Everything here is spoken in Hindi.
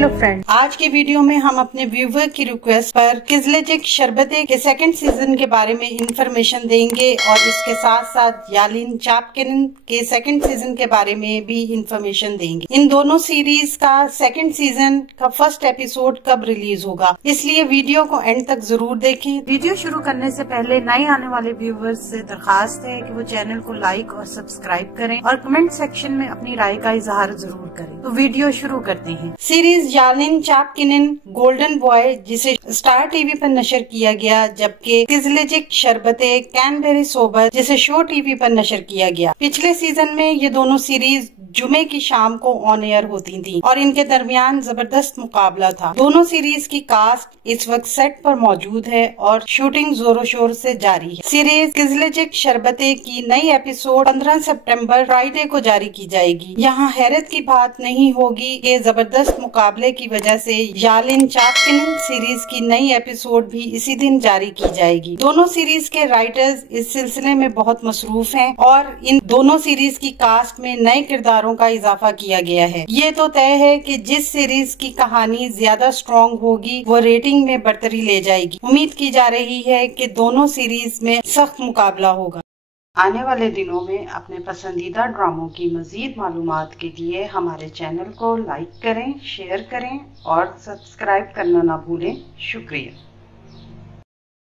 हेलो फ्रेंड, आज के वीडियो में हम अपने व्यूवर की रिक्वेस्ट पर किज़लेजिक शरबते के सेकंड सीजन के बारे में इंफॉर्मेशन देंगे और इसके साथ साथ यालिन चापकिन के सेकंड सीजन के बारे में भी इंफॉर्मेशन देंगे। इन दोनों सीरीज का सेकंड सीजन का फर्स्ट एपिसोड कब रिलीज होगा, इसलिए वीडियो को एंड तक जरूर देखें। वीडियो शुरू करने से पहले नए आने वाले व्यूवर्स से दरखास्त है कि वो चैनल को लाइक और सब्सक्राइब करें और कमेंट सेक्शन में अपनी राय का इजहार जरूर करें। तो वीडियो शुरू करते हैं। सीरीज यालिन चापकिन गोल्डन बॉय जिसे स्टार टीवी पर नशर किया गया, जबकि किज़लेजिक शरबते कैनबेरी सोबर जिसे शो टीवी पर नशर किया गया। पिछले सीजन में ये दोनों सीरीज जुमे की शाम को ऑन एयर होती थी और इनके दरमियान जबरदस्त मुकाबला था। दोनों सीरीज की कास्ट इस वक्त सेट पर मौजूद है और शूटिंग जोरों शोर से जारी है। सीरीज किज़लेजिक शरबते की नई एपिसोड 15 सितंबर फ्राइडे को जारी की जाएगी। यहाँ हैरत की बात नहीं होगी कि जबरदस्त मुकाबले की वजह से यालिन चापकिन सीरीज की नई एपिसोड भी इसी दिन जारी की जाएगी। दोनों सीरीज के राइटर्स इस सिलसिले में बहुत मसरूफ हैं और इन दोनों सीरीज की कास्ट में नए किरदारों का इजाफा किया गया है। ये तो तय है कि जिस सीरीज की कहानी ज्यादा स्ट्रॉन्ग होगी वो रेटिंग में बढ़तरी ले जाएगी। उम्मीद की जा रही है कि दोनों सीरीज में सख्त मुकाबला होगा। आने वाले दिनों में अपने पसंदीदा ड्रामों की मजीद मालूमात के लिए हमारे चैनल को लाइक करें, शेयर करें और सब्सक्राइब करना ना भूलें। शुक्रिया।